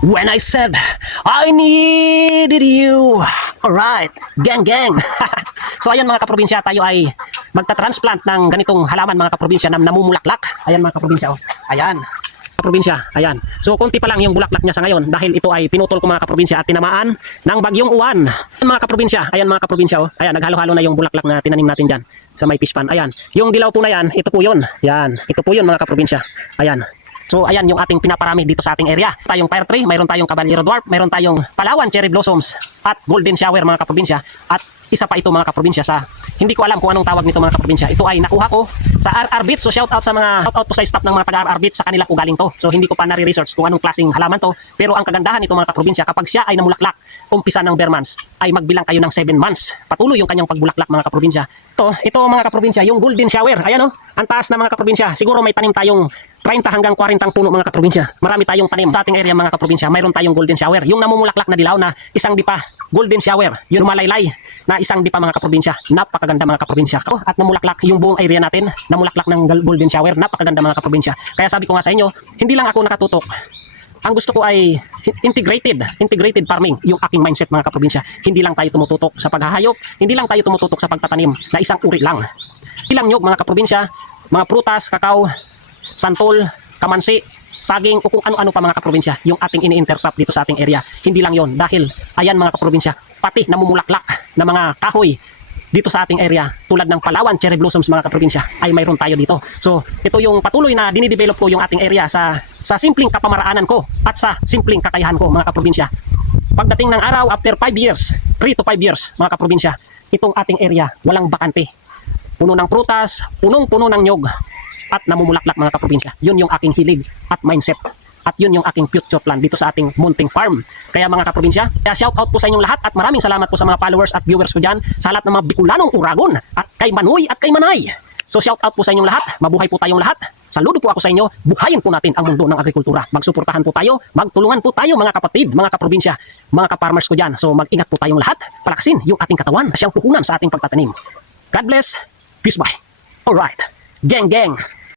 When I said I needed you. Alright, gang gang. So ayan mga kaprobinsya, tayo ay magta-transplant ng ganitong halaman mga kaprobinsya na namumulaklak. Ayan mga kaprobinsya, oh. Ayan. Kaprobinsya, ayan. So konti pa lang yung bulaklak niya sa ngayon dahil ito ay pinutol ko mga kaprobinsya at tinamaan ng bagyong uwan. Mga kaprobinsya, ayan mga kaprobinsya, oh. Ayan, naghalo-halo na yung bulaklak na tinanim natin diyan sa may fish pan. Ayan. Yung dilaw po na yan, ito po 'yon. Yan. Ito po 'yon mga kaprobinsya. Ayan. So ayan yung ating pinaparami dito sa ating area. Tayong fire tree, mayroon tayong Caballero dwarf, mayroon tayong Palawan cherry blossoms at golden shower mga kaprobinsya. At isa pa ito mga kaprobinsya sa hindi ko alam kung anong tawag nito mga kaprobinsya. Ito ay nakuha ko sa RR Beats. So shout out po sa staff ng mga taga RR Beats, sa kanila ko galing to. So hindi ko pa nare-research kung anong klaseng halaman to. Pero ang kagandahan nito mga kaprobinsya, kapag siya ay namulaklak, umpisa ng bare months, ay magbilang kayo ng 7 months. Patuloy yung kanyang pagbulaklak mga kaprobinsya. Ito mga kaprobinsya, yung golden shower. Ayan oh, ang taas na mga kaprobinsya. Siguro may tanim tayong 30 hanggang 40 puno mga kaprobinsya. Marami tayong tanim sa ating area mga kaprobinsya. Mayroon tayong golden shower. Yung namumulaklak na dilaw na isang dipa, golden shower. Yung malaylay na isang dipa mga kaprobinsya. Napakaganda mga kaprobinsya. At namulaklak yung buong area natin. Namulaklak ng golden shower. Napakaganda mga kaprobinsya. Kaya sabi ko nga sa inyo, hindi lang ako nakatutok. Ang gusto ko ay integrated farming, yung aking mindset mga kaprobinsya. Hindi lang tayo tumututok sa paghahayop, hindi lang tayo tumututok sa pagtatanim na isang uri lang. Ilang nyog mga kaprobinsya, mga prutas, kakao, santol, kamansi, saging, o kung ano-ano pa mga kaprobinsya, yung ating ini-intercrop dito sa ating area. Hindi lang yon, dahil ayan mga kaprobinsya, pati namumulaklak na mga kahoy dito sa ating area, tulad ng Palawan cherry blossoms mga kaprobinsya, ay mayroon tayo dito. So ito yung patuloy na dinidevelop ko yung ating area sa simpleng kapamaraanan ko at sa simpleng kakayahan ko mga kaprobinsya. Pagdating ng araw, after 5 years, 3 to 5 years mga kaprobinsya, itong ating area walang bakante, puno ng prutas, punong-puno ng nyog at namumulaklak mga kaprobinsya. Yun yung aking hilig at mindset. At yun yung aking future plan dito sa ating munting farm. Kaya mga kaprobinsya, shout out po sa inyong lahat at maraming salamat po sa mga followers at viewers ko dyan, sa lahat ng mga Bicolanong Uragon at kay Manoy at kay Manay. So shout out po sa inyong lahat, mabuhay po tayong lahat. Saludo po ako sa inyo, buhayin po natin ang mundo ng agrikultura. Magsuportahan po tayo, magtulungan po tayo mga kapatid, mga kaprobinsya, mga kaparmers ko dyan. So mag-ingat po tayong lahat, palakasin yung ating katawan na siyang puhunan sa ating pagtatanim. God bless, peace bye. Alright, gang gang.